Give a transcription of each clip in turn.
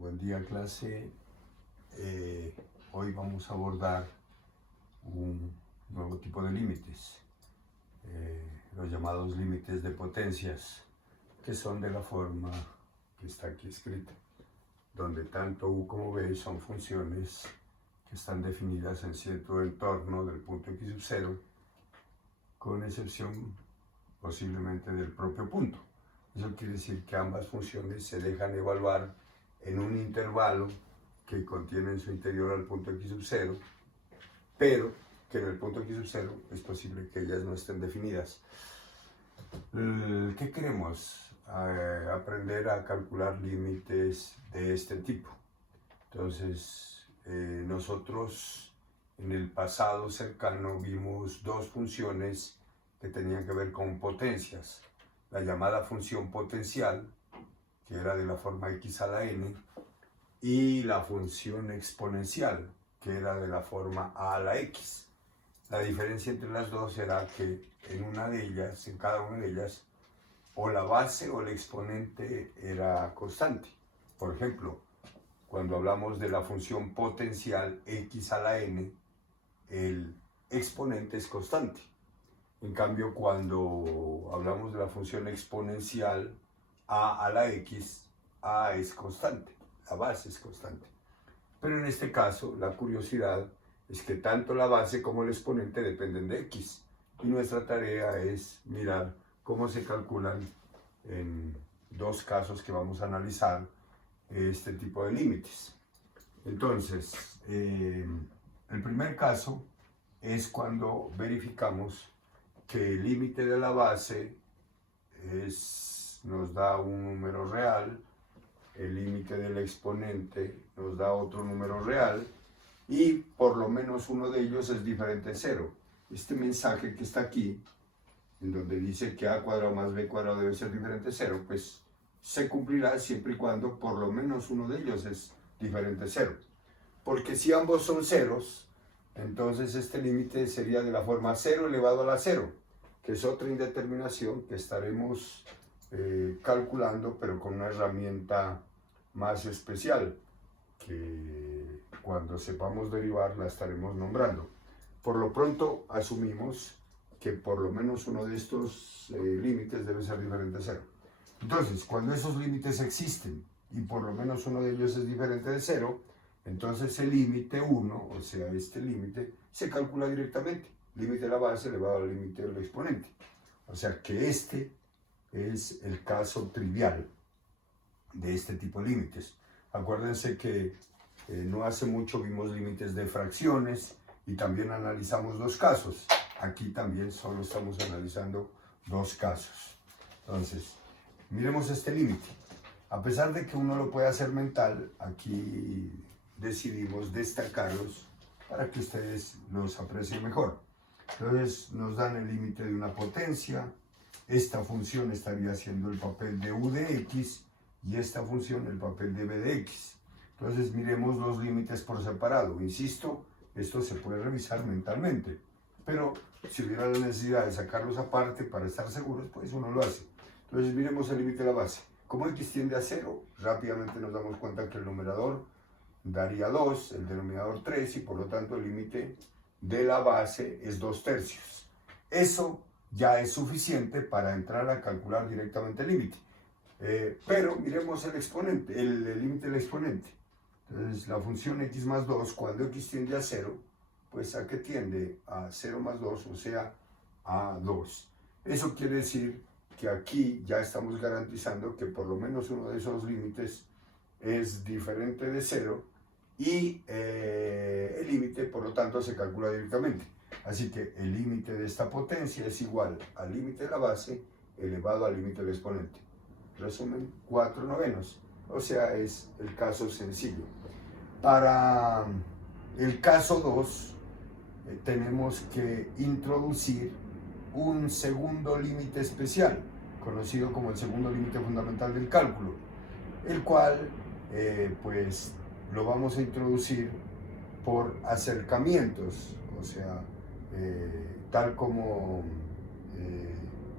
Buen día, clase. Hoy vamos a abordar un nuevo tipo de límites, los llamados límites de potencias, que son de la forma que está aquí escrita, donde tanto u como v son funciones que están definidas en cierto entorno del punto x sub 0, con excepción posiblemente del propio punto. Eso quiere decir que ambas funciones se dejan evaluar en un intervalo que contiene en su interior al punto x sub 0, pero que en el punto x sub 0 es posible que ellas no estén definidas. ¿Qué queremos? Aprender a calcular límites de este tipo. Entonces, nosotros en el pasado cercano vimos dos funciones que tenían que ver con potencias. La llamada función potencial, que era de la forma x a la n, y la función exponencial, que era de la forma a la x. La diferencia entre las dos era que en cada una de ellas, o la base o el exponente era constante. Por ejemplo, cuando hablamos de la función potencial x a la n, el exponente es constante. En cambio, cuando hablamos de la función exponencial a la x, a es constante, la base es constante. Pero en este caso, la curiosidad es que tanto la base como el exponente dependen de x. Y nuestra tarea es mirar cómo se calculan en dos casos que vamos a analizar este tipo de límites. Entonces, el primer caso es cuando verificamos que el límite de la base nos da un número real, el límite del exponente nos da otro número real y por lo menos uno de ellos es diferente de 0. Este mensaje que está aquí, en donde dice que a cuadrado más b cuadrado debe ser diferente de 0, pues se cumplirá siempre y cuando por lo menos uno de ellos es diferente de 0. Porque si ambos son ceros, entonces este límite sería de la forma 0 elevado a la 0, que es otra indeterminación que estaremos calculando, pero con una herramienta más especial, que cuando sepamos derivar la estaremos nombrando. Por lo pronto asumimos que por lo menos uno de estos límites debe ser diferente de 0. Entonces, cuando esos límites existen y por lo menos uno de ellos es diferente de 0, entonces el límite 1, o sea, este límite, se calcula directamente. Límite de la base elevado al límite del exponente. O sea que este es el caso trivial de este tipo de límites. Acuérdense que no hace mucho vimos límites de fracciones y también analizamos dos casos. Aquí también solo estamos analizando dos casos. Entonces, miremos este límite. A pesar de que uno lo puede hacer mental, aquí decidimos destacarlos para que ustedes los aprecien mejor. Entonces nos dan el límite de una potencia. Esta función estaría haciendo el papel de u de x y esta función el papel de b de x. Entonces miremos los límites por separado. Insisto, esto se puede revisar mentalmente, pero si hubiera la necesidad de sacarlos aparte para estar seguros, pues uno lo hace. Entonces miremos el límite de la base. Como x tiende a 0, rápidamente nos damos cuenta que el numerador daría 2, el denominador 3 y por lo tanto el límite de la base es 2/3. Eso ya es suficiente para entrar a calcular directamente el límite. Pero miremos el exponente, el límite del exponente. Entonces la función x más 2, cuando x tiende a 0, pues ¿a qué tiende? A 0 más 2, o sea, a 2. Eso quiere decir que aquí ya estamos garantizando que por lo menos uno de esos límites es diferente de 0 y el límite, por lo tanto, se calcula directamente. Así que el límite de esta potencia es igual al límite de la base elevado al límite del exponente. Resumen, 4/9, o sea, es el caso sencillo. Para el caso 2, tenemos que introducir un segundo límite especial, conocido como el segundo límite fundamental del cálculo, el cual pues lo vamos a introducir por acercamientos, o sea, tal como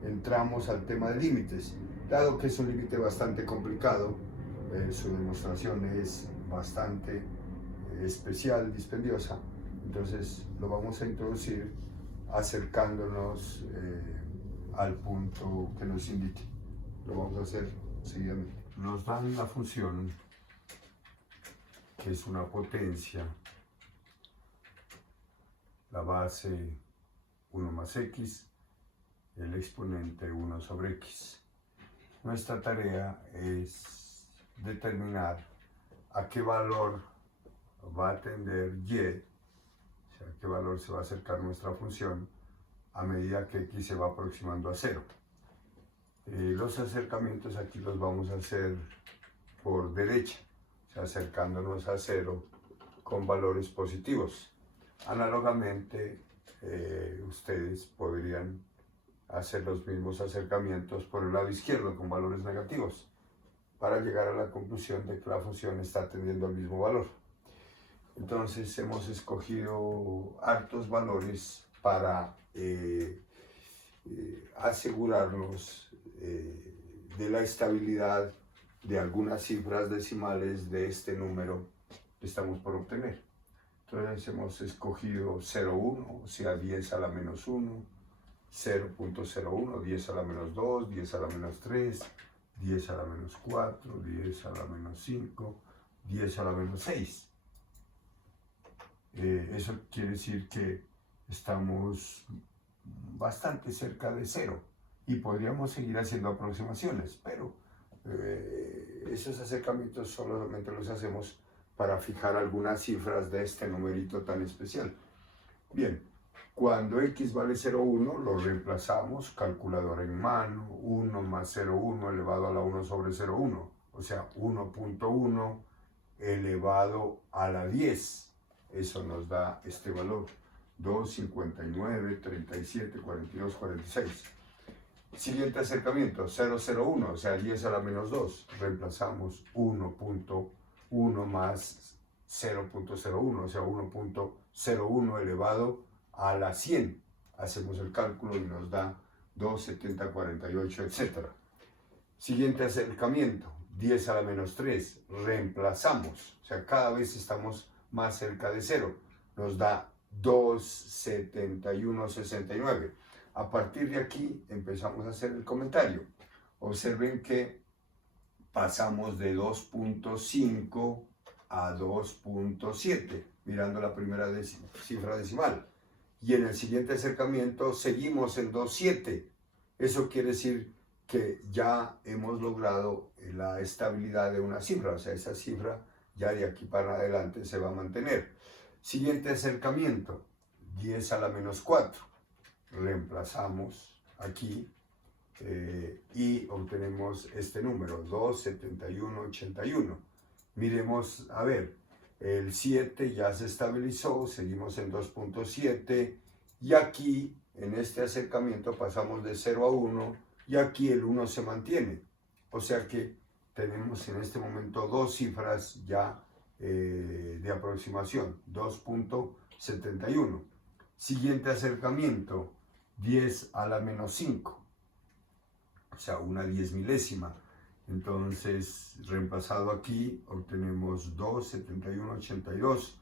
entramos al tema de límites, dado que es un límite bastante complicado, su demostración es bastante especial, dispendiosa, entonces lo vamos a introducir acercándonos al punto que nos indique. Lo vamos a hacer seguidamente. Nos dan la función que es una potencia, la base 1 más x, el exponente 1 sobre x. Nuestra tarea es determinar a qué valor va a tender y, o sea, a qué valor se va a acercar nuestra función a medida que x se va aproximando a 0. Los acercamientos aquí los vamos a hacer por derecha, o sea, acercándonos a 0 con valores positivos. Análogamente, ustedes podrían hacer los mismos acercamientos por el lado izquierdo con valores negativos para llegar a la conclusión de que la función está tendiendo al mismo valor. Entonces hemos escogido hartos valores para asegurarnos de la estabilidad de algunas cifras decimales de este número que estamos por obtener. Entonces hemos escogido 0,1, o sea 10 a la menos 1, 0.01, 10 a la menos 2, 10 a la menos 3, 10 a la menos 4, 10 a la menos 5, 10 a la menos 6. Eso quiere decir que estamos bastante cerca de 0 y podríamos seguir haciendo aproximaciones, pero esos acercamientos solamente los hacemos para fijar algunas cifras de este numerito tan especial. Bien, cuando x vale 0,1 lo reemplazamos, calculadora en mano, 1 más 0,1 elevado a la 1 sobre 0,1, o sea 1.1 elevado a la 10. Eso nos da este valor, 2, 59, 37, 42, 46. Siguiente acercamiento, 0,01, o sea 10 a la menos 2. Reemplazamos 1.1 más 0.01, o sea 1.01 elevado a la 100. Hacemos el cálculo y nos da 2, 70, 48, etc. Siguiente acercamiento, 10 a la menos 3. Reemplazamos, o sea cada vez estamos más cerca de 0, nos da 2, 71, 69. A partir de aquí empezamos a hacer el comentario. Observen que pasamos de 2.5 a 2.7, mirando la primera cifra decimal. Y en el siguiente acercamiento seguimos en 2.7. Eso quiere decir que ya hemos logrado la estabilidad de una cifra, o sea, esa cifra ya de aquí para adelante se va a mantener. Siguiente acercamiento, 10 a la menos 4. Reemplazamos aquí y obtenemos este número, 2, 71, 81. Miremos, a ver, el 7 ya se estabilizó, seguimos en 2.7 y aquí en este acercamiento pasamos de 0 a 1 y aquí el 1 se mantiene. O sea que tenemos en este momento dos cifras ya de aproximación, 2.71. Siguiente acercamiento, 10 a la menos 5, o sea, una 10 milésima. Entonces, reemplazado aquí, obtenemos 2, 71, 82.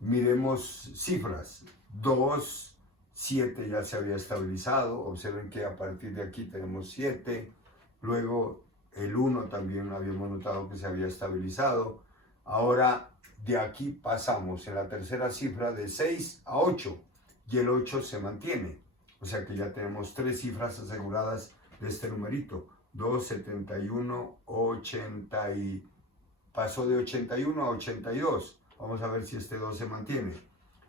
Miremos cifras, 2, 7 ya se había estabilizado. Observen que a partir de aquí tenemos 7. Luego, el 1 también habíamos notado que se había estabilizado. Ahora, de aquí pasamos en la tercera cifra de 6 a 8 y el 8 se mantiene. O sea que ya tenemos 3 cifras aseguradas de este numerito. 2, 71, 80 y pasó de 81 a 82. Vamos a ver si este 2 se mantiene.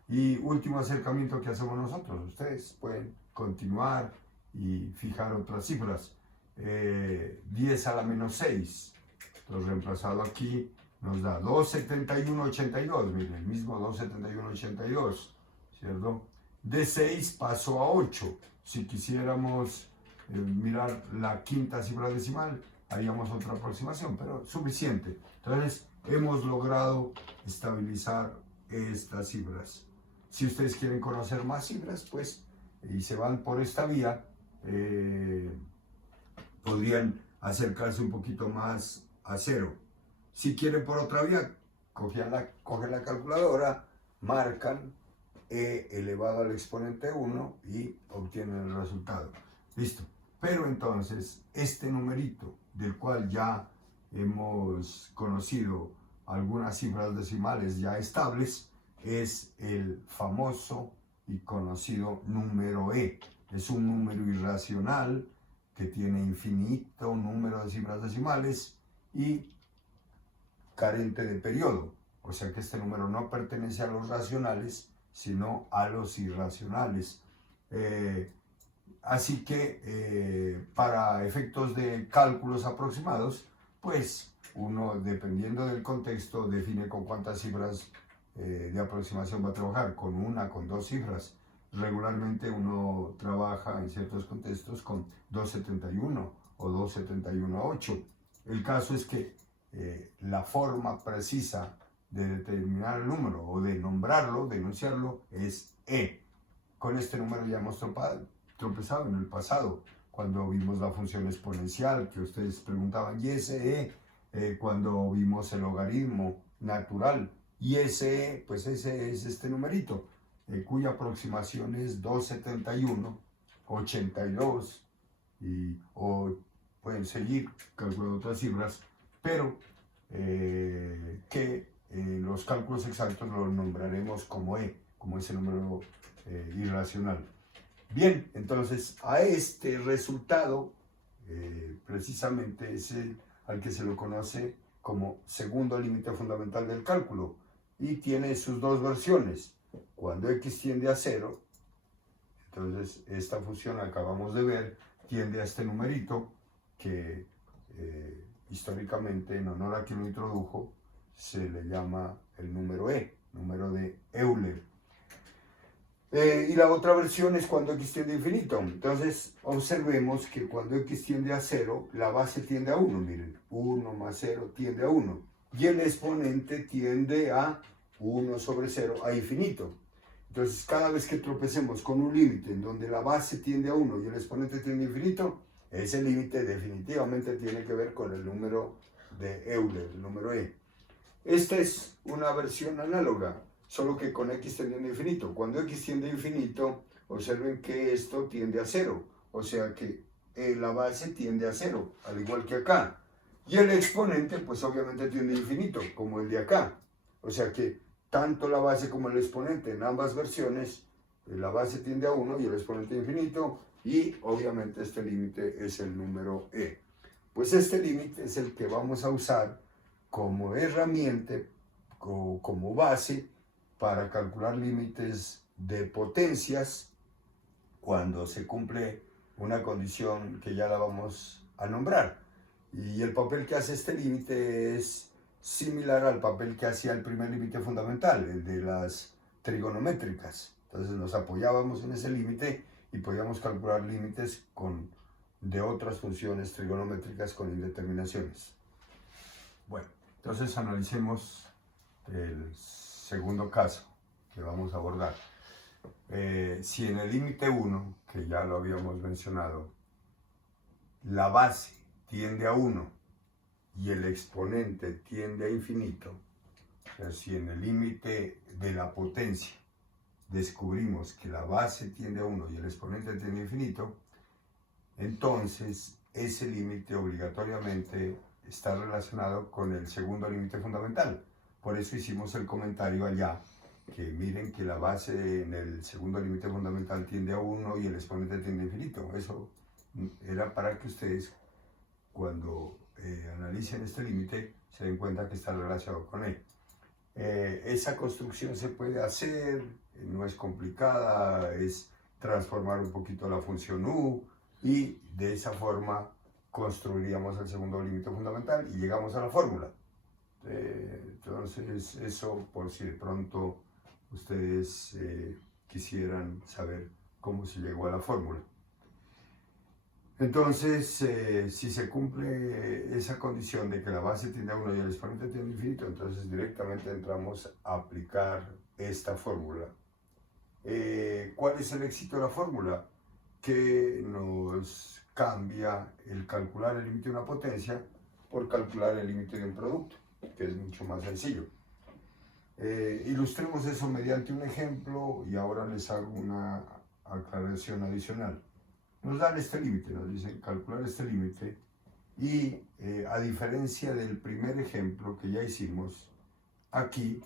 Y último acercamiento que hacemos nosotros. Ustedes pueden continuar y fijar otras cifras. 10 a la menos 6. Entonces reemplazado aquí nos da 2, 71, 82. Miren, el mismo 2, 71, 82. ¿Cierto? De 6 pasó a 8. Si quisiéramos mirar la quinta cifra decimal, haríamos otra aproximación, pero suficiente. Entonces, hemos logrado estabilizar estas cifras. Si ustedes quieren conocer más cifras, pues, y se van por esta vía, podrían acercarse un poquito más a 0. Si quieren por otra vía, cogen la calculadora, marcan e elevado al exponente 1 y obtienen el resultado. Listo. Pero entonces, este numerito, del cual ya hemos conocido algunas cifras decimales ya estables, es el famoso y conocido número E. Es un número irracional que tiene infinito número de cifras decimales y carente de periodo. O sea que este número no pertenece a los racionales, sino a los irracionales. Así que para efectos de cálculos aproximados, pues uno, dependiendo del contexto, define con cuántas cifras de aproximación va a trabajar, con una, con dos cifras. Regularmente uno trabaja en ciertos contextos con 271 o 271.8. El caso es que la forma precisa de determinar el número o de nombrarlo, de enunciarlo, es E. Con este número ya hemos tropezado en el pasado, cuando vimos la función exponencial que ustedes preguntaban, y ese E, cuando vimos el logaritmo natural, y ese E, pues ese es este numerito, cuya aproximación es 271.82, o pueden seguir calculando otras cifras, pero que los cálculos exactos los nombraremos como E, como ese número irracional. Bien, entonces a este resultado precisamente es el al que se lo conoce como segundo límite fundamental del cálculo y tiene sus dos versiones. Cuando x tiende a 0, entonces esta función acabamos de ver tiende a este numerito que históricamente, en honor a quien lo introdujo, se le llama el número E, número de Euler. Y la otra versión es cuando x tiende a infinito. Entonces observemos que cuando x tiende a 0, la base tiende a 1. Miren, 1 más 0 tiende a 1. Y el exponente tiende a 1 sobre 0 a infinito. Entonces cada vez que tropecemos con un límite en donde la base tiende a 1 y el exponente tiende a infinito, ese límite definitivamente tiene que ver con el número de Euler, el número E. Esta es una versión análoga, solo que con x tendiendo a infinito. Cuando x tiende a infinito, observen que esto tiende a 0, o sea que la base tiende a 0, al igual que acá. Y el exponente, pues obviamente tiende a infinito, como el de acá. O sea que tanto la base como el exponente en ambas versiones, la base tiende a 1 y el exponente a infinito, y obviamente este límite es el número E. Pues este límite es el que vamos a usar como herramienta, como base, para calcular límites de potencias cuando se cumple una condición que ya la vamos a nombrar. Y el papel que hace este límite es similar al papel que hacía el primer límite fundamental, el de las trigonométricas. Entonces nos apoyábamos en ese límite y podíamos calcular límites de otras funciones trigonométricas con indeterminaciones. Bueno, entonces analicemos el segundo caso que vamos a abordar. Si en el límite 1, que ya lo habíamos mencionado, la base tiende a 1 y el exponente tiende a infinito, o sea, si en el límite de la potencia descubrimos que la base tiende a 1 y el exponente tiende a infinito, entonces ese límite obligatoriamente está relacionado con el segundo límite fundamental. Por eso hicimos el comentario allá, que miren que la base en el segundo límite fundamental tiende a 1 y el exponente tiende a infinito. Eso era para que ustedes, cuando analicen este límite, se den cuenta que está relacionado con él. Esa construcción se puede hacer, no es complicada, es transformar un poquito la función u, y de esa forma construiríamos el segundo límite fundamental y llegamos a la fórmula. Entonces, eso por si de pronto ustedes quisieran saber cómo se llegó a la fórmula. Entonces, si se cumple esa condición de que la base tiende a 1 y el exponente tiende a infinito, entonces directamente entramos a aplicar esta fórmula. ¿Cuál es el éxito de la fórmula? Que nos cambia el calcular el límite de una potencia por calcular el límite de un producto. que es mucho más sencillo. Ilustremos eso mediante un ejemplo y ahora les hago una aclaración adicional. Nos dan este límite, nos dicen calcular este límite y a diferencia del primer ejemplo que ya hicimos, aquí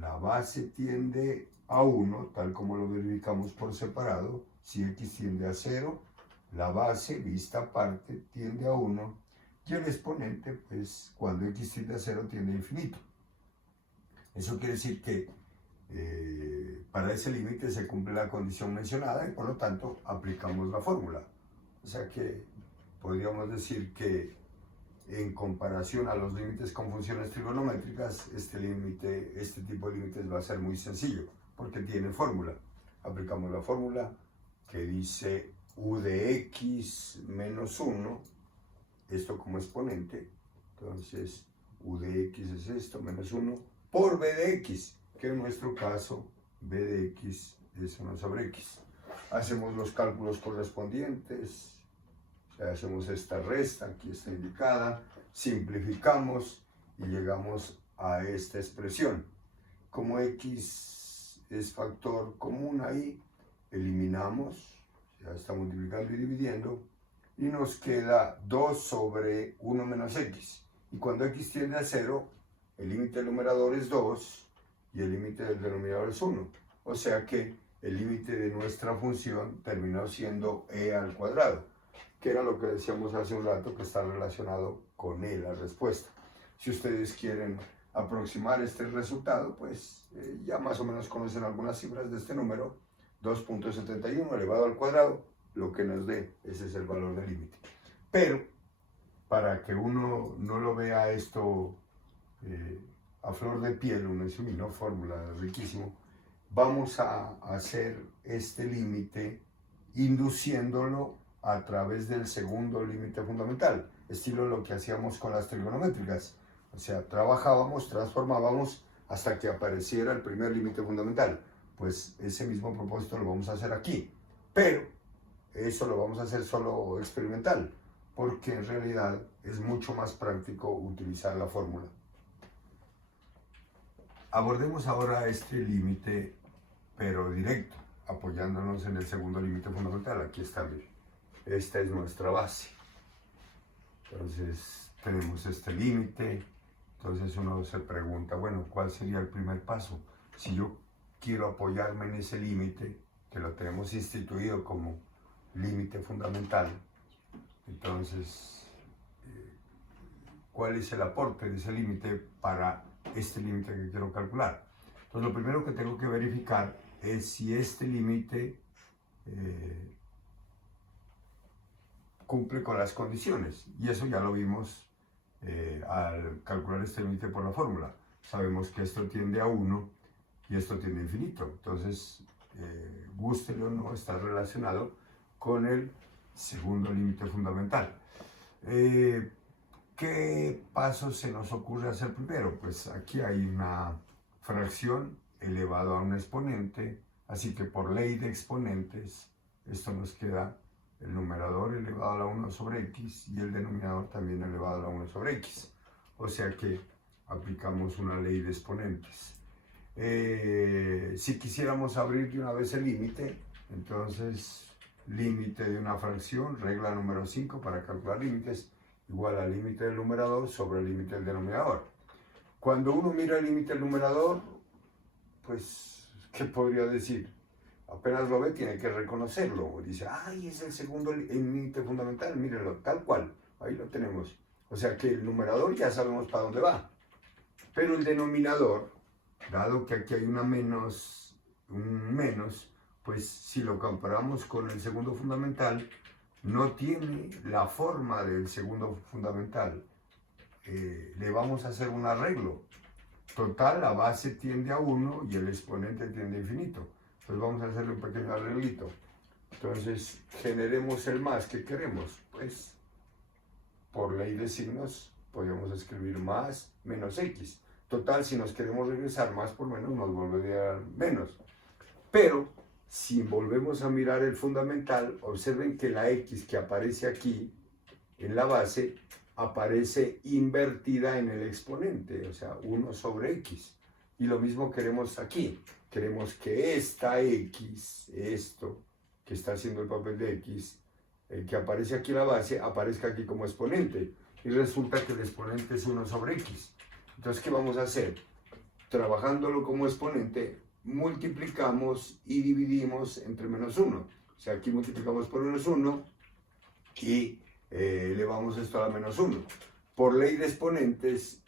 la base tiende a 1, tal como lo verificamos por separado. Si x tiende a 0, la base vista aparte tiende a 1 y el exponente, pues cuando x tiende a 0, tiende a infinito. Eso quiere decir que para ese límite se cumple la condición mencionada y por lo tanto aplicamos la fórmula. O sea que podríamos decir que en comparación a los límites con funciones trigonométricas, este tipo de límites va a ser muy sencillo porque tiene fórmula. Aplicamos la fórmula que dice u de x menos 1, esto como exponente, entonces u de x es esto, menos 1, por b de x, que en nuestro caso b de x es 1 sobre x. Hacemos los cálculos correspondientes, o sea, hacemos esta resta, aquí está indicada, simplificamos y llegamos a esta expresión. Como x es factor común ahí, eliminamos, ya está multiplicando y dividiendo, y nos queda 2 sobre 1 menos x. Y cuando x tiende a 0, el límite del numerador es 2 y el límite del denominador es 1. O sea que el límite de nuestra función terminó siendo e al cuadrado, que era lo que decíamos hace un rato, que está relacionado con e, la respuesta. Si ustedes quieren aproximar este resultado, pues ya más o menos conocen algunas cifras de este número, 2.71 elevado al cuadrado, lo que nos dé, ese es el valor del límite. Pero, para que uno no lo vea esto a flor de piel, uno dice, no, fórmula, riquísimo, vamos a hacer este límite induciéndolo a través del segundo límite fundamental, estilo lo que hacíamos con las trigonométricas. O sea, trabajábamos, transformábamos hasta que apareciera el primer límite fundamental. Pues ese mismo propósito lo vamos a hacer aquí, pero eso lo vamos a hacer solo experimental, porque en realidad es mucho más práctico utilizar la fórmula. Abordemos ahora este límite, pero directo, apoyándonos en el segundo límite fundamental. Aquí está, miren. Esta es nuestra base. Entonces, tenemos este límite. Entonces uno se pregunta, bueno, ¿cuál sería el primer paso? Si yo quiero apoyarme en ese límite, que lo tenemos instituido como límite fundamental, entonces, ¿cuál es el aporte de ese límite para este límite que quiero calcular? Entonces, lo primero que tengo que verificar es si este límite cumple con las condiciones, y eso ya lo vimos al calcular este límite por la fórmula. Sabemos que esto tiende a 1 y esto tiende a infinito, entonces, gústele o no, está relacionado con el segundo límite fundamental. ¿Qué pasos se nos ocurre hacer primero? Pues aquí hay una fracción elevado a un exponente, así que por ley de exponentes, esto nos queda el numerador elevado a la 1 sobre x y el denominador también elevado a la 1 sobre x. O sea que aplicamos una ley de exponentes. Si quisiéramos abrir de una vez el límite, entonces límite de una fracción, regla número 5 para calcular límites, igual al límite del numerador sobre el límite del denominador. Cuando uno mira el límite del numerador, pues, ¿qué podría decir? Apenas lo ve, tiene que reconocerlo. Dice, ay, es el segundo límite fundamental, mírenlo, tal cual, ahí lo tenemos. O sea que el numerador ya sabemos para dónde va. Pero el denominador, dado que aquí hay un menos, pues si lo comparamos con el segundo fundamental, no tiene la forma del segundo fundamental. Le vamos a hacer un arreglo. Total, la base tiende a 1 y el exponente tiende a infinito. Entonces vamos a hacerle un pequeño arreglito. Entonces, generemos el más que queremos. Pues, por ley de signos, podemos escribir más menos x. Total, si nos queremos regresar más por menos, nos volvería menos. Pero, si volvemos a mirar el fundamental, observen que la x que aparece aquí en la base aparece invertida en el exponente, o sea, 1 sobre x. Y lo mismo queremos aquí. Queremos que esta x, esto que está haciendo el papel de x, que aparece aquí en la base, aparezca aquí como exponente. Y resulta que el exponente es 1 sobre x. Entonces, ¿qué vamos a hacer? Trabajándolo como exponente, multiplicamos y dividimos entre menos 1. O sea, aquí multiplicamos por menos 1 y elevamos esto a la menos 1. Por ley de exponentes,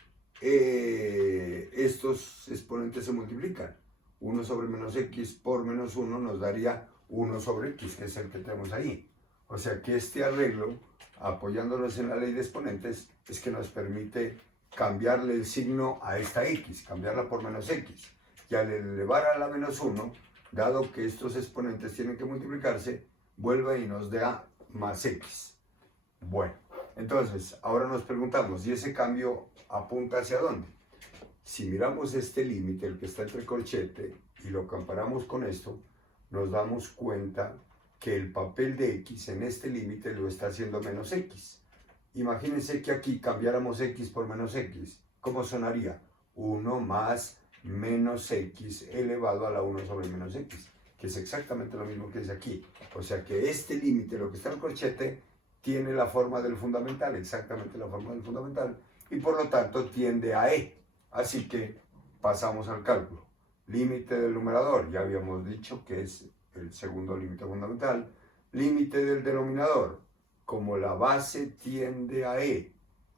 estos exponentes se multiplican. 1 sobre menos x por menos 1 nos daría 1 sobre x, que es el que tenemos ahí. O sea que este arreglo, apoyándonos en la ley de exponentes, es que nos permite cambiarle el signo a esta x, cambiarla por menos x. Y al elevar a la menos 1, dado que estos exponentes tienen que multiplicarse, vuelve y nos da más x. Bueno, entonces, ahora nos preguntamos, ¿y ese cambio apunta hacia dónde? Si miramos este límite, el que está entre corchete, y lo comparamos con esto, nos damos cuenta que el papel de x en este límite lo está haciendo menos x. Imagínense que aquí cambiáramos x por menos x. ¿Cómo sonaría? 1 más menos x elevado a la 1 sobre menos x, que es exactamente lo mismo que es aquí. O sea que este límite, lo que está en el corchete, tiene la forma del fundamental, exactamente la forma del fundamental, y por lo tanto tiende a e. Así que pasamos al cálculo. Límite del numerador, ya habíamos dicho que es el segundo límite fundamental. Límite del denominador, como la base tiende a e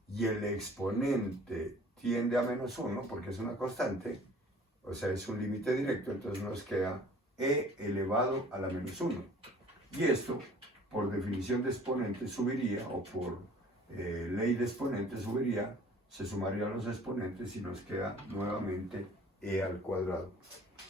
y el exponente tiende a menos 1, porque es una constante, o sea, es un límite directo, entonces nos queda e elevado a la menos 1. Y esto, por definición de exponente, subiría, o por ley de exponente subiría, se sumarían los exponentes y nos queda nuevamente e al cuadrado.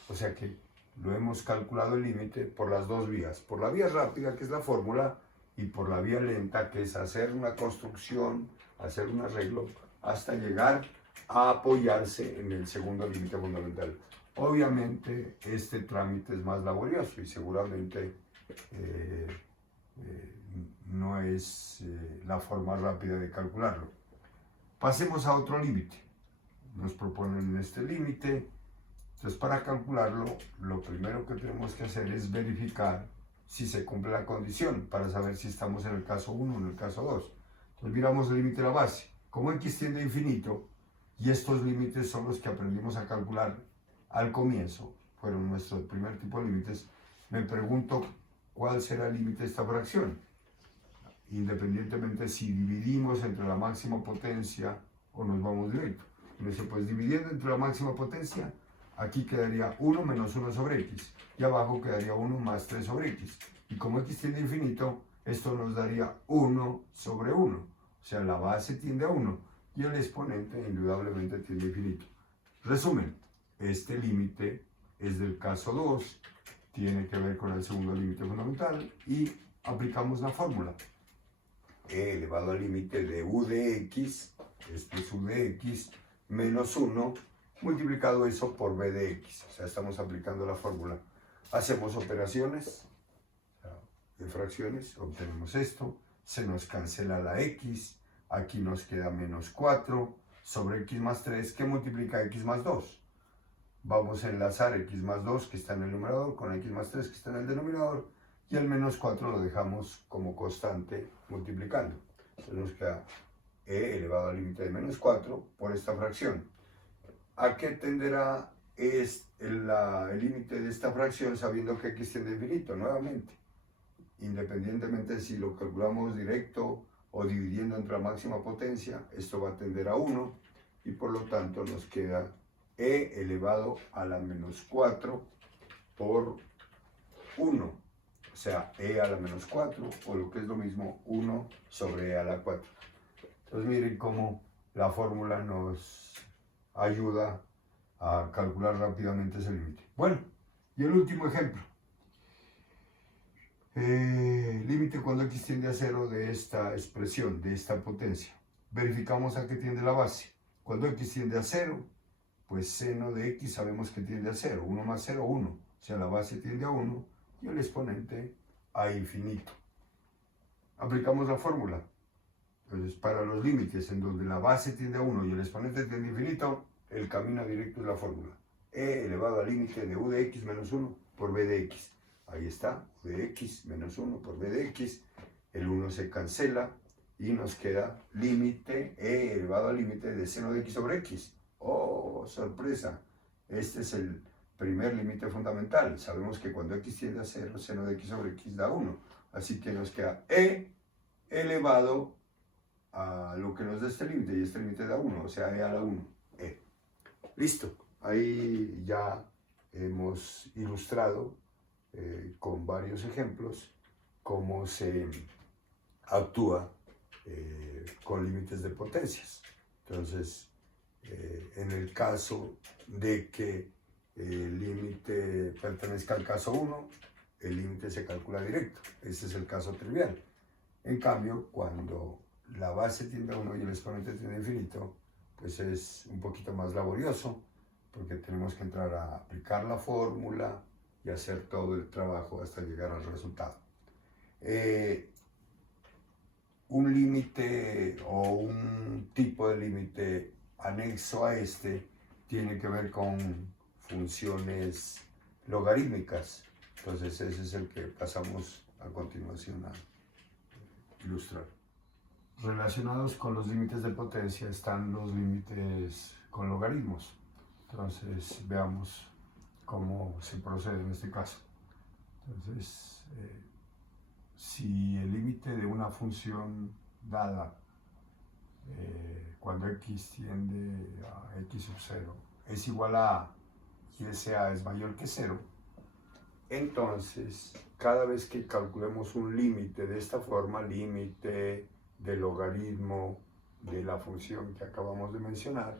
O sea que lo hemos calculado el límite por las dos vías, por la vía rápida, que es la fórmula, y por la vía lenta, que es hacer una construcción, hacer un arreglo, hasta llegar a apoyarse en el segundo límite fundamental. Obviamente este trámite es más laborioso y seguramente no es la forma rápida de calcularlo. Pasemos a otro límite. Nos proponen este límite. Entonces, para calcularlo, lo primero que tenemos que hacer es verificar si se cumple la condición, para saber si estamos en el caso 1 o en el caso 2. Entonces, miramos el límite de la base. Como x tiende a infinito, y estos límites son los que aprendimos a calcular al comienzo, fueron nuestro primer tipo de límites, me pregunto cuál será el límite de esta fracción, independientemente si dividimos entre la máxima potencia o nos vamos directo. Entonces, pues dividiendo entre la máxima potencia, aquí quedaría 1 menos 1 sobre x, y abajo quedaría 1 más 3 sobre x. Y como x tiende a infinito, esto nos daría 1 sobre 1. O sea, la base tiende a 1 y el exponente indudablemente tiende a infinito. Resumen, este límite es del caso 2, tiene que ver con el segundo límite fundamental y aplicamos la fórmula. E elevado al límite de u de x, este es u de x, menos 1, multiplicado eso por b de x. O sea, estamos aplicando la fórmula. Hacemos operaciones de fracciones, obtenemos esto, se nos cancela la x, aquí nos queda menos 4 sobre x más 3, que multiplica x más 2. Vamos a enlazar x más 2, que está en el numerador, con x más 3, que está en el denominador, y el menos 4 lo dejamos como constante multiplicando. Entonces nos queda e elevado al límite de menos 4 por esta fracción. ¿A qué tenderá el límite de esta fracción sabiendo que x tiende a infinito? Nuevamente, independientemente si lo calculamos directo o dividiendo entre la máxima potencia, esto va a tender a 1 y por lo tanto nos queda e elevado a la menos 4 por 1. O sea, e a la menos 4, o lo que es lo mismo, 1 sobre e a la 4. Entonces miren cómo la fórmula nos ayuda a calcular rápidamente ese límite. Bueno, y el último ejemplo. Límite cuando x tiende a 0 de esta expresión, de esta potencia. Verificamos a qué tiende la base. Cuando x tiende a 0, pues seno de x sabemos que tiende a 0. 1 más 0, 1. O sea, la base tiende a 1 y el exponente a infinito. Aplicamos la fórmula. Entonces, para los límites en donde la base tiende a 1 y el exponente tiende a infinito, el camino directo es la fórmula. E elevado al límite de u de x menos 1 por b de x. Ahí está, u de x menos 1 por b de x. El 1 se cancela y nos queda límite e elevado al límite de seno de x sobre x. ¡Oh, sorpresa! Este es el primer límite fundamental. Sabemos que cuando x tiende a 0, seno de x sobre x da 1. Así que nos queda e elevado a lo que nos da este límite, y este límite da 1, o sea, e a la 1. E. Listo. Ahí ya hemos ilustrado con varios ejemplos cómo se actúa con límites de potencias. Entonces, en el caso de que el límite pertenezca al caso 1, el límite se calcula directo. Ese es el caso trivial. En cambio, cuando la base tiende a 1 y el exponente tiende a infinito, pues es un poquito más laborioso, porque tenemos que entrar a aplicar la fórmula y hacer todo el trabajo hasta llegar al resultado. Un límite o un tipo de límite anexo a este tiene que ver con funciones logarítmicas. Entonces ese es el que pasamos a continuación a ilustrar. Relacionados con los límites de potencia están los límites con logaritmos. Entonces veamos cómo se procede en este caso. Entonces, si el límite de una función dada cuando x tiende a x sub 0 es igual a a y ese a es mayor que 0, entonces cada vez que calculemos un límite de esta forma, límite del logaritmo de la función que acabamos de mencionar,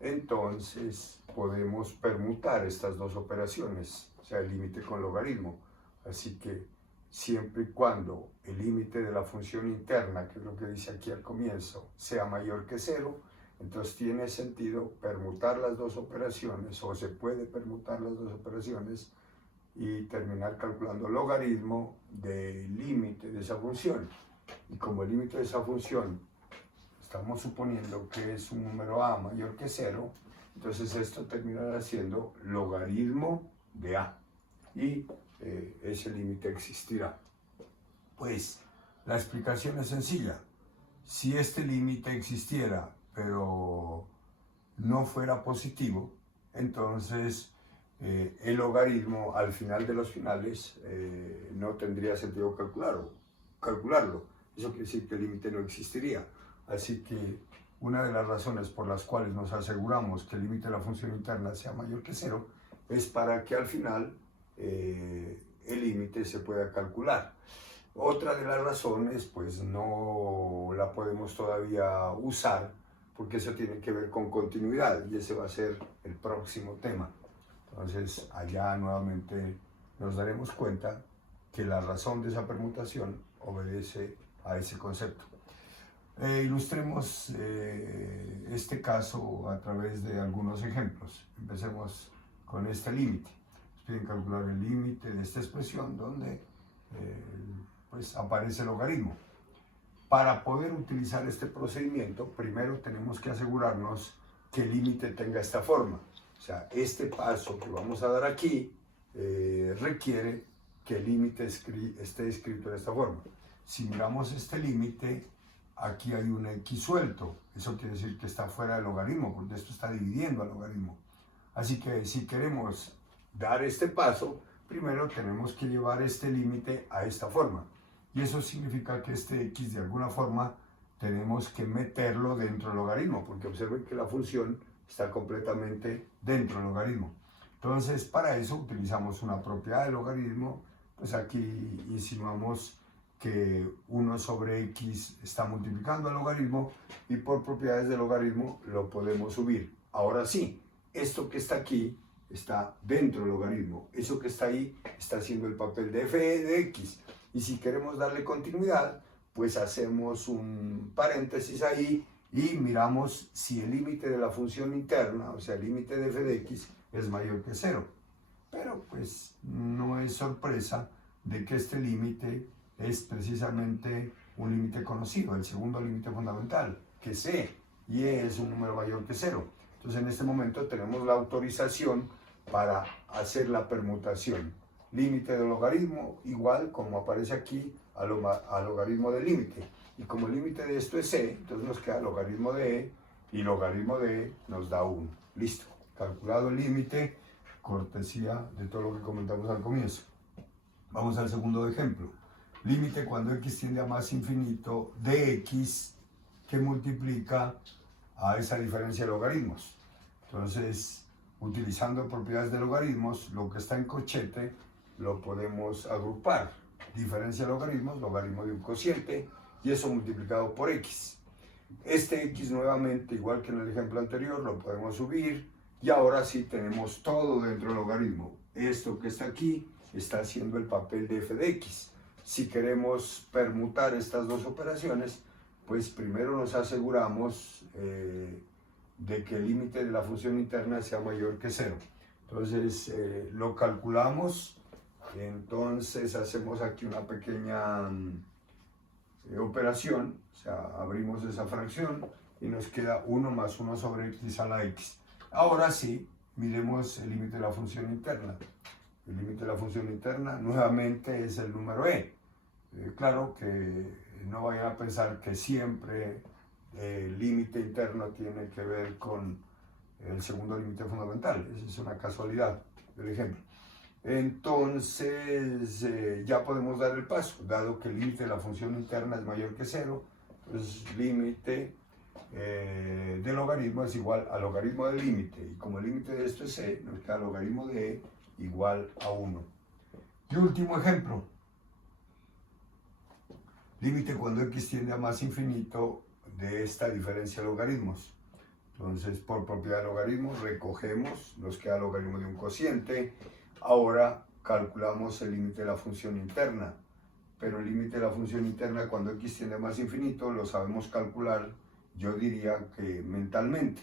entonces podemos permutar estas dos operaciones, o sea, el límite con logaritmo. Así que siempre y cuando el límite de la función interna, que es lo que dice aquí al comienzo, sea mayor que 0, entonces tiene sentido permutar las dos operaciones, o se puede permutar las dos operaciones y terminar calculando logaritmo del límite de esa función. Y como el límite de esa función estamos suponiendo que es un número a mayor que 0, entonces esto terminará siendo logaritmo de a, y ese límite existirá. Pues la explicación es sencilla. Si este límite existiera pero no fuera positivo, entonces el logaritmo al final de los finales no tendría sentido calcularlo. Eso quiere decir que el límite no existiría. Así que una de las razones por las cuales nos aseguramos que el límite de la función interna sea mayor que 0 es para que al final el límite se pueda calcular. Otra de las razones, pues no la podemos todavía usar, porque eso tiene que ver con continuidad, y ese va a ser el próximo tema. Entonces, allá nuevamente nos daremos cuenta que la razón de esa permutación obedece a ese concepto. Ilustremos este caso a través de algunos ejemplos. Empecemos con este límite. Nos piden calcular el límite de esta expresión donde pues aparece el logaritmo. Para poder utilizar este procedimiento, primero tenemos que asegurarnos que el límite tenga esta forma. O sea, este paso que vamos a dar aquí requiere que el límite esté escrito de esta forma. Si miramos este límite, aquí hay un x suelto. Eso quiere decir que está fuera del logaritmo, porque esto está dividiendo al logaritmo. Así que si queremos dar este paso, primero tenemos que llevar este límite a esta forma. Y eso significa que este x de alguna forma tenemos que meterlo dentro del logaritmo, porque observen que la función está completamente dentro del logaritmo. Entonces, para eso utilizamos una propiedad del logaritmo. Pues aquí insinuamos que 1 sobre x está multiplicando al logaritmo, y por propiedades del logaritmo lo podemos subir. Ahora sí, esto que está aquí está dentro del logaritmo. Eso que está ahí está haciendo el papel de f de x. Y si queremos darle continuidad, pues hacemos un paréntesis ahí y miramos si el límite de la función interna, o sea, el límite de f de x, es mayor que 0. Pero pues no es sorpresa de que este límite es precisamente un límite conocido, el segundo límite fundamental, que es e, y e es un número mayor que 0. Entonces en este momento tenemos la autorización para hacer la permutación. Límite del logaritmo igual, como aparece aquí, al logaritmo del límite. Y como el límite de esto es e, entonces nos queda logaritmo de e, y logaritmo de e nos da 1. Listo. Calculado el límite, cortesía de todo lo que comentamos al comienzo. Vamos al segundo ejemplo. Límite cuando x tiende a más infinito de x que multiplica a esa diferencia de logaritmos. Entonces, utilizando propiedades de logaritmos, lo que está en corchete lo podemos agrupar. Diferencia de logaritmos, logaritmo de un cociente, y eso multiplicado por x. Este x nuevamente, igual que en el ejemplo anterior, lo podemos subir, y ahora sí tenemos todo dentro del logaritmo. Esto que está aquí está haciendo el papel de f de x. Si queremos permutar estas dos operaciones, pues primero nos aseguramos de que el límite de la función interna sea mayor que 0. Entonces lo calculamos, entonces hacemos aquí una pequeña operación, o sea, abrimos esa fracción y nos queda 1 más 1 sobre x a la x. Ahora sí, miremos el límite de la función interna. El límite de la función interna nuevamente es el número e. Claro que no vayan a pensar que siempre el límite interno tiene que ver con el segundo límite fundamental. Esa es una casualidad del ejemplo. Entonces ya podemos dar el paso, dado que el límite de la función interna es mayor que 0, pues límite del logaritmo es igual al logaritmo del límite, y como el límite de esto es e, nos queda logaritmo de e igual a 1. Y último ejemplo, límite cuando x tiende a más infinito de esta diferencia de logaritmos. Entonces, por propiedad de logaritmos, recogemos, nos queda logaritmo de un cociente. Ahora calculamos el límite de la función interna, pero el límite de la función interna cuando x tiende a más infinito lo sabemos calcular, yo diría que mentalmente,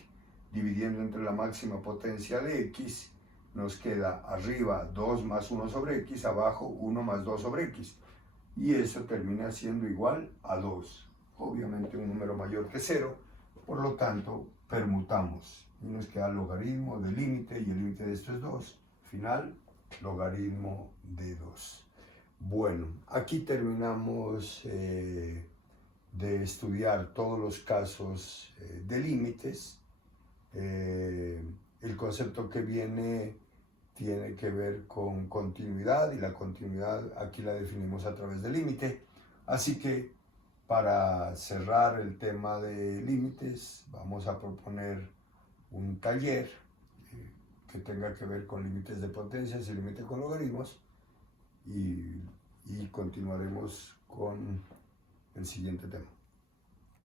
dividiendo entre la máxima potencia de x, nos queda arriba 2 más 1 sobre x, abajo 1 más 2 sobre x, y eso termina siendo igual a 2, obviamente un número mayor que 0, por lo tanto permutamos, y nos queda el logaritmo del límite, y el límite de esto es 2, final, logaritmo de 2. Bueno, aquí terminamos de estudiar todos los casos de límites. El concepto que viene tiene que ver con continuidad, y la continuidad aquí la definimos a través del límite. Así que para cerrar el tema de límites, vamos a proponer un taller que tenga que ver con límites de potencias y límite con logaritmos, y continuaremos con el siguiente tema.